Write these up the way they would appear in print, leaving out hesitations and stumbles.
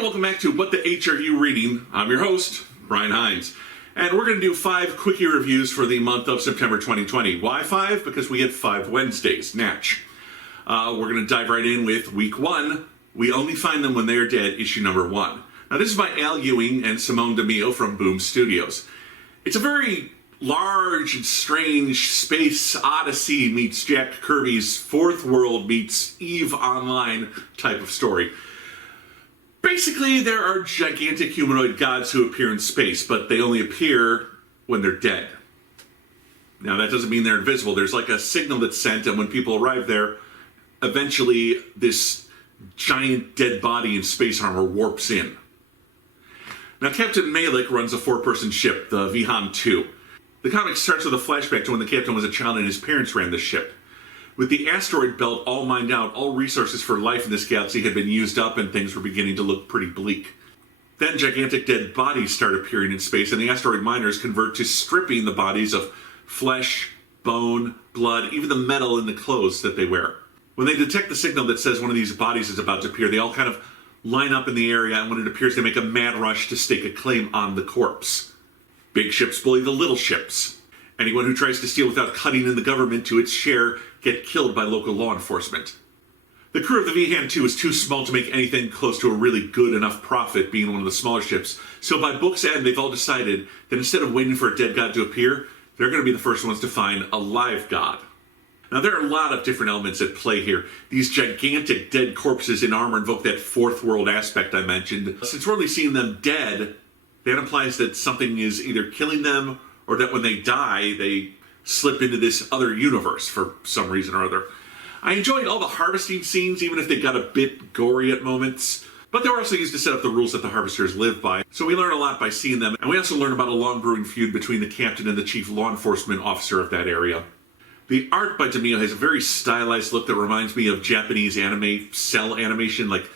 and welcome back to What the H Are You Reading? I'm your host, Brian Heinz. And we're going to do 5 quickie reviews for the month of September 2020. Why 5? Because we get 5 Wednesdays. Natch. We're going to dive right in with week 1. We Only Find Them When They Are Dead, issue number 1. Now this is by Al Ewing and Simone DeMille from Boom Studios. It's a very large and strange space odyssey meets Jack Kirby's Fourth World meets EVE Online type of story. Basically, there are gigantic humanoid gods who appear in space, but they only appear when they're dead. Now, that doesn't mean they're invisible. There's like a signal that's sent, and when people arrive there, eventually this giant dead body in space armor warps in. Now, Captain Malik runs a 4-person ship, the Vihan 2. The comic starts with a flashback to when the captain was a child and his parents ran the ship. With the asteroid belt all mined out, all resources for life in this galaxy had been used up and things were beginning to look pretty bleak. Then gigantic dead bodies start appearing in space and the asteroid miners convert to stripping the bodies of flesh, bone, blood, even the metal in the clothes that they wear. When they detect the signal that says one of these bodies is about to appear, they all kind of line up in the area, and when it appears they make a mad rush to stake a claim on the corpse. Big ships bully the little ships. Anyone who tries to steal without cutting in the government to its share get killed by local law enforcement. The crew of the Vihan 2 is too small to make anything close to a really good enough profit, being one of the smaller ships, so by book's end they've all decided that instead of waiting for a dead god to appear, they're going to be the first ones to find a live god. Now there are a lot of different elements at play here. These gigantic dead corpses in armor invoke that Fourth World aspect I mentioned. Since we're only seeing them dead, that implies that something is either killing them or that when they die, they slip into this other universe for some reason or other. I enjoyed all the harvesting scenes, even if they got a bit gory at moments. But they were also used to set up the rules that the harvesters live by. So we learn a lot by seeing them. And we also learn about a long brewing feud between the captain and the chief law enforcement officer of that area. The art by DeMille has a very stylized look that reminds me of Japanese anime cell animation, like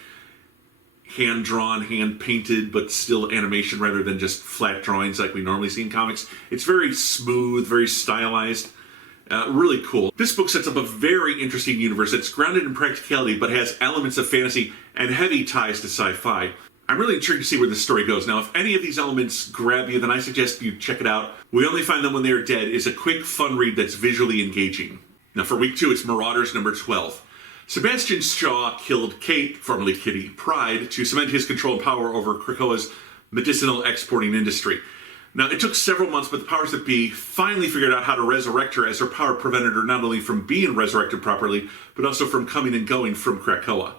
hand-drawn, hand-painted, but still animation rather than just flat drawings like we normally see in comics. It's very smooth, very stylized, really cool. This book sets up a very interesting universe that's grounded in practicality but has elements of fantasy and heavy ties to sci-fi. I'm really intrigued to see where this story goes. Now, if any of these elements grab you, then I suggest you check it out. We Only Find Them When They Are Dead is a quick, fun read that's visually engaging. Now, for week 2, it's Marauders number 12. Sebastian Shaw killed Kate, formerly Kitty Pryde, to cement his control and power over Krakoa's medicinal exporting industry. Now, it took several months, but the powers that be finally figured out how to resurrect her, as her power prevented her not only from being resurrected properly, but also from coming and going from Krakoa.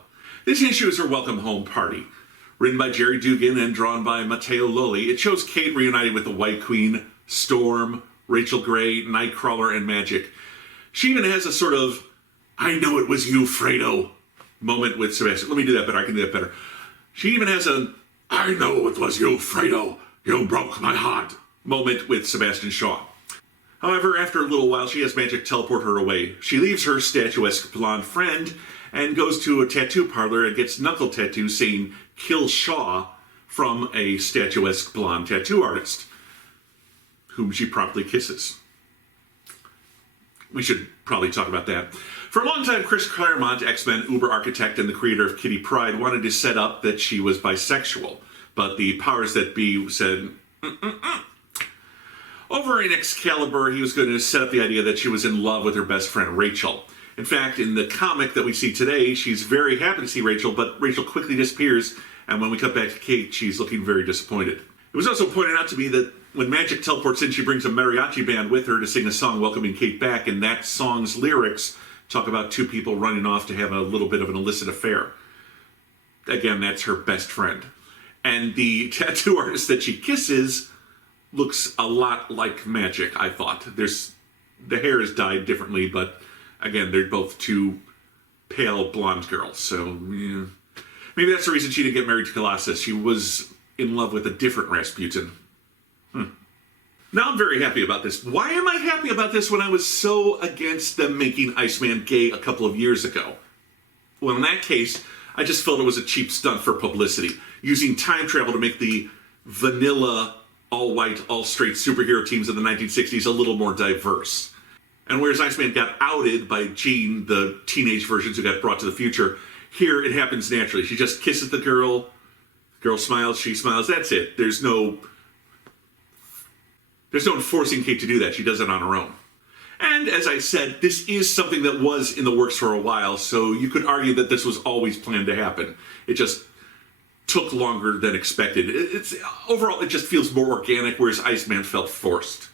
This issue is her welcome home party. Written by Jerry Dugan and drawn by Matteo Lolli, it shows Kate reunited with the White Queen, Storm, Rachel Gray, Nightcrawler, and Magic. She even has a sort of "I know it was you, Fredo" moment with Sebastian. Let me do that better. I can do that better. She even has a "I know it was you, Fredo. You broke my heart" moment with Sebastian Shaw. However, after a little while, she has Magic teleport her away. She leaves her statuesque blonde friend and goes to a tattoo parlor and gets knuckle tattoos saying "Kill Shaw" from a statuesque blonde tattoo artist, whom she promptly kisses. We should probably talk about that. For a long time, Chris Claremont, XMen uber architect and the creator of Kitty Pryde, wanted to set up that she was bisexual, but the powers that be said, Over in Excalibur, he was going to set up the idea that she was in love with her best friend, Rachel. In fact, in the comic that we see today, she's very happy to see Rachel, but Rachel quickly disappears, and when we cut back to Kate, she's looking very disappointed. It was also pointed out to me that when Magic teleports in, she brings a mariachi band with her to sing a song welcoming Kate back, and that song's lyrics talk about 2 people running off to have a little bit of an illicit affair. Again, that's her best friend. And the tattoo artist that she kisses looks a lot like Magic, I thought. The hair is dyed differently, but again, they're both 2 pale blonde girls, so yeah. Maybe that's the reason she didn't get married to Colossus. She was in love with a different Rasputin. Now I'm very happy about this. Why am I happy about this when I was so against them making Iceman gay a couple of years ago? Well, in that case, I just felt it was a cheap stunt for publicity, using time travel to make the vanilla, all-white, all-straight superhero teams of the 1960s a little more diverse. And whereas Iceman got outed by Jean, the teenage versions who got brought to the future, here it happens naturally. She just kisses the girl Girl smiles, she smiles, that's it. There's no forcing Kate to do that. She does it on her own. And as I said, this is something that was in the works for a while, so you could argue that this was always planned to happen. It just took longer than expected. Overall, it just feels more organic, whereas Iceman felt forced.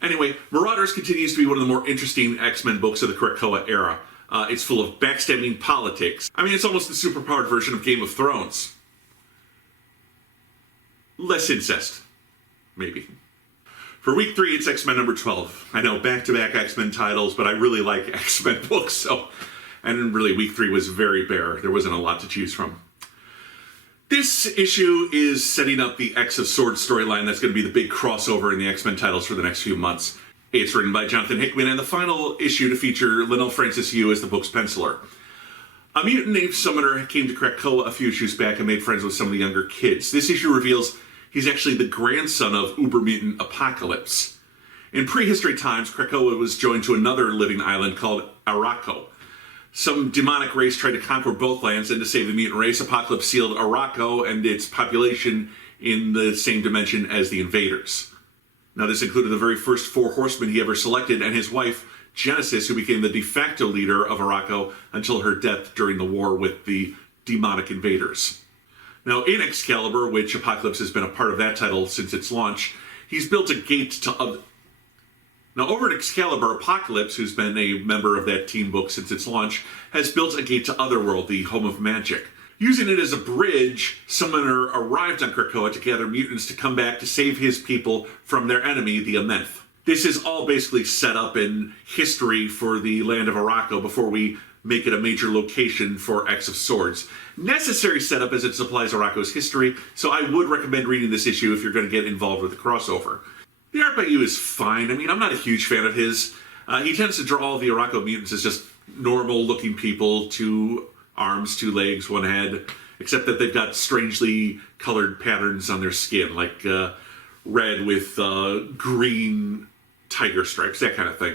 Anyway, Marauders continues to be one of the more interesting X-Men books of the Krakoa era. It's full of backstabbing politics. I mean, it's almost the superpowered version of Game of Thrones. Less incest, maybe. For week 3, it's X-Men number 12. I know, back-to-back X-Men titles, but I really like X-Men books, so... And really, week 3 was very bare. There wasn't a lot to choose from. This issue is setting up the X of Swords storyline that's going to be the big crossover in the X-Men titles for the next few months. It's written by Jonathan Hickman, and the final issue to feature Linnell Francis Yu as the book's penciler. A mutant named Summoner came to Krakoa a few issues back and made friends with some of the younger kids. This issue reveals he's actually the grandson of uber-mutant Apocalypse. In prehistory times, Krakoa was joined to another living island called Arakko. Some demonic race tried to conquer both lands, and to save the mutant race, Apocalypse sealed Arakko and its population in the same dimension as the invaders. Now, this included the very first 4 horsemen he ever selected, and his wife, Genesis, who became the de facto leader of Arakko until her death during the war with the demonic invaders. Now, in Excalibur, which Apocalypse has been a part of that title since its launch, he's built a gate to... Now, over at Excalibur, Apocalypse, who's been a member of that team book since its launch, has built a gate to Otherworld, the home of magic. Using it as a bridge, Summoner arrived on Krakoa to gather mutants to come back to save his people from their enemy, the Amenth. This is all basically set up in history for the land of Arakko before we make it a major location for X of Swords. Necessary setup as it supplies Arakko's history, so I would recommend reading this issue if you're going to get involved with the crossover. The art by Yu is fine. I mean, I'm not a huge fan of his. He tends to draw all the Arakko mutants as just normal-looking people, 2 arms, 2 legs, 1 head, except that they've got strangely colored patterns on their skin, like red with green tiger stripes, that kind of thing.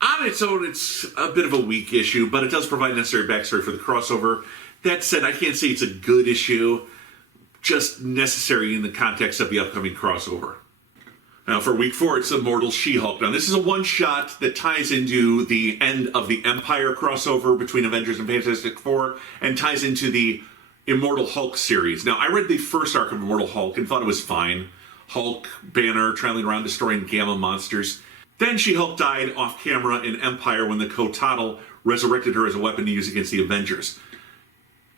On its own, it's a bit of a weak issue, but it does provide necessary backstory for the crossover. That said, I can't say it's a good issue, just necessary in the context of the upcoming crossover. Now, for week 4, it's Immortal She-Hulk. Now, this is a one-shot that ties into the end of the Empire crossover between Avengers and Fantastic Four, and ties into the Immortal Hulk series. Now, I read the first arc of Immortal Hulk and thought it was fine. Hulk, Banner, traveling around destroying gamma monsters. Then She-Hulk died off-camera in Empire when the Kotodle resurrected her as a weapon to use against the Avengers.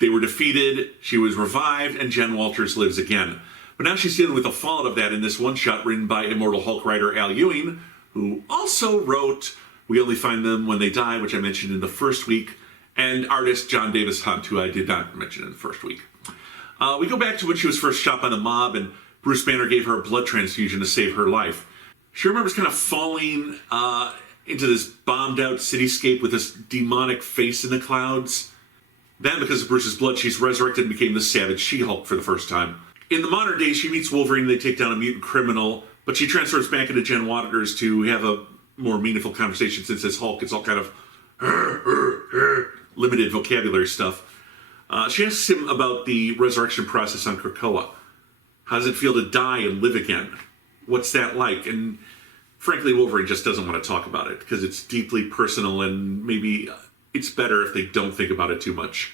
They were defeated, she was revived, and Jen Walters lives again. But now she's dealing with the fallout of that in this one-shot written by Immortal Hulk writer Al Ewing, who also wrote We Only Find Them When They Die, which I mentioned in the first week, and artist John Davis Hunt, who I did not mention in the first week. We go back to when she was first shot by the mob, and Bruce Banner gave her a blood transfusion to save her life. She remembers kind of falling into this bombed-out cityscape with this demonic face in the clouds. Then, because of Bruce's blood, she's resurrected and became the Savage She-Hulk for the first time. In the modern day, she meets Wolverine and they take down a mutant criminal, but she transfers back into Jen Waters to have a more meaningful conversation since as Hulk, it's all kind of limited vocabulary stuff. She asks him about the resurrection process on Krakoa. How does it feel to die and live again? What's that like? And frankly, Wolverine just doesn't want to talk about it because it's deeply personal and maybe it's better if they don't think about it too much.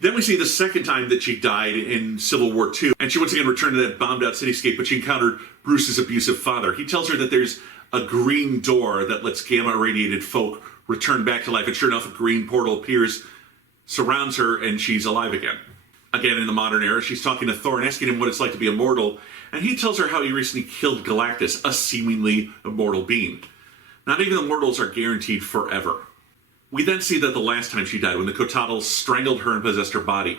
Then we see the second time that she died in Civil War II, and she once again returned to that bombed-out cityscape, but she encountered Bruce's abusive father. He tells her that there's a green door that lets gamma-irradiated folk return back to life, and sure enough, a green portal appears, surrounds her, and she's alive again. Again, in the modern era, she's talking to Thor and asking him what it's like to be immortal, and he tells her how he recently killed Galactus, a seemingly immortal being. Not even the mortals are guaranteed forever. We then see that the last time she died, when the Kotodle strangled her and possessed her body.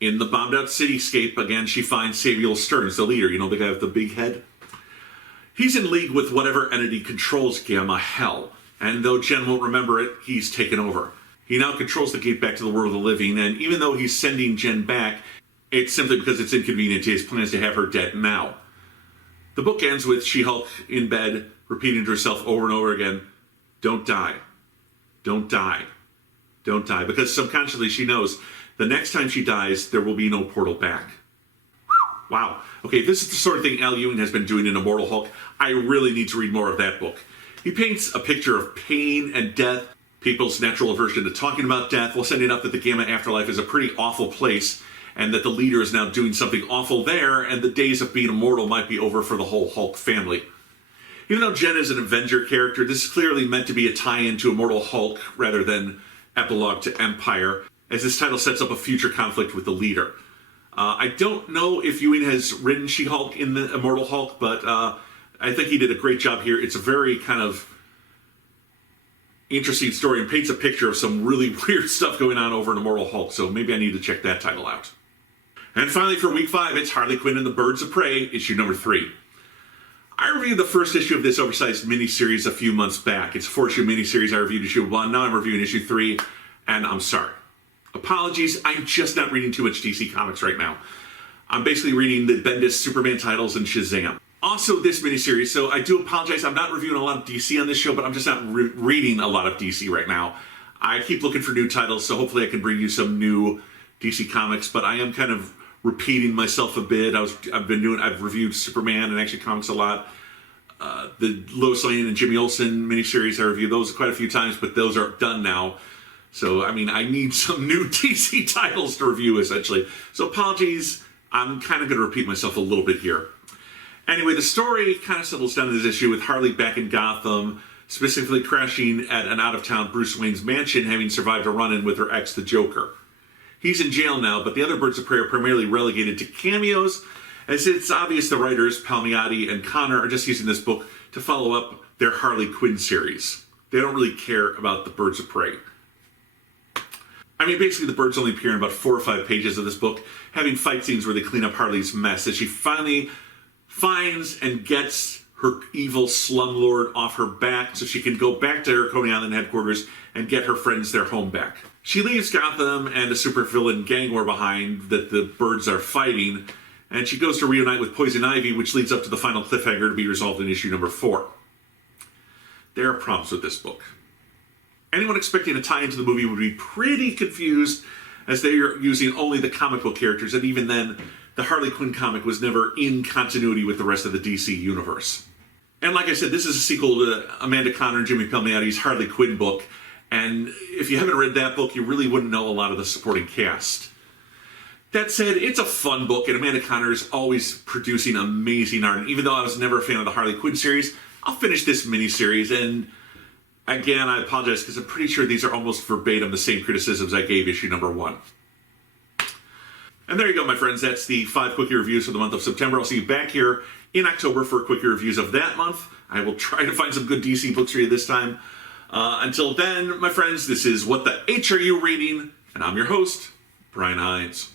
In the bombed-out cityscape, again, she finds Samuel Stearns, the leader, you know, the guy with the big head? He's in league with whatever entity controls Gamma Hell, and though Jen won't remember it, he's taken over. He now controls the gate back to the world of the living, and even though he's sending Jen back, it's simply because it's inconvenient to his plans to have her dead now. The book ends with She-Hulk in bed, repeating to herself over and over again, "Don't die. Don't die. Don't die," because subconsciously she knows The next time she dies, there will be no portal back. Wow. Okay, this is the sort of thing Al Ewing has been doing in Immortal Hulk. I really need to read more of that book. He paints a picture of pain and death, people's natural aversion to talking about death, while setting up that the Gamma Afterlife is a pretty awful place, and that the leader is now doing something awful there, and the days of being immortal might be over for the whole Hulk family. Even though Jen is an Avenger character, this is clearly meant to be a tie-in to Immortal Hulk rather than epilogue to Empire, as this title sets up a future conflict with the leader. I don't know if Ewing has written She-Hulk in the Immortal Hulk, but I think he did a great job here. It's a very kind of interesting story and paints a picture of some really weird stuff going on over in Immortal Hulk, so maybe I need to check that title out. And finally, for week 5, it's Harley Quinn and the Birds of Prey, issue number 3. I reviewed the first issue of this oversized miniseries a few months back. It's a 4-issue miniseries. I reviewed issue 1, now I'm reviewing issue 3, and I'm sorry. Apologies, I'm just not reading too much DC Comics right now. I'm basically reading the Bendis Superman titles and Shazam. Also, this miniseries, so I do apologize, I'm not reviewing a lot of DC on this show, but I'm just not reading a lot of DC right now. I keep looking for new titles, so hopefully I can bring you some new DC Comics, but I am kind of repeating myself a bit. I've reviewed Superman and Action Comics a lot. The Lois Lane and Jimmy Olsen miniseries, I reviewed those quite a few times, but those are done now. So, I mean, I need some new DC titles to review, essentially. So, apologies. I'm kind of going to repeat myself a little bit here. Anyway, the story kind of settles down to this issue with Harley back in Gotham, specifically crashing at an out-of-town Bruce Wayne's mansion, having survived a run-in with her ex, the Joker. He's in jail now, but the other Birds of Prey are primarily relegated to cameos, as it's obvious the writers, Palmiotti and Connor, are just using this book to follow up their Harley Quinn series. They don't really care about the Birds of Prey. I mean, basically the birds only appear in about 4 or 5 pages of this book, having fight scenes where they clean up Harley's mess, as she finally finds and gets her evil slumlord off her back so she can go back to her Coney Island headquarters and get her friends their home back. She leaves Gotham and a supervillain gang war behind that the birds are fighting, and she goes to reunite with Poison Ivy, which leads up to the final cliffhanger to be resolved in issue number 4. There are problems with this book. Anyone expecting a tie into the movie would be pretty confused, as they are using only the comic book characters, and even then, the Harley Quinn comic was never in continuity with the rest of the DC universe. And like I said, this is a sequel to Amanda Conner and Jimmy Palmiotti's Harley Quinn book, and if you haven't read that book, you really wouldn't know a lot of the supporting cast. That said, it's a fun book, and Amanda Conner is always producing amazing art, and even though I was never a fan of the Harley Quinn series, I'll finish this miniseries, and again, I apologize because I'm pretty sure these are almost verbatim the same criticisms I gave issue number 1. And there you go, my friends. That's the 5 quickie reviews for the month of September. I'll see you back here in October for quickie reviews of that month. I will try to find some good DC books for you this time. Until then, my friends, this is What the H Are You Reading? And I'm your host, Brian Heinz.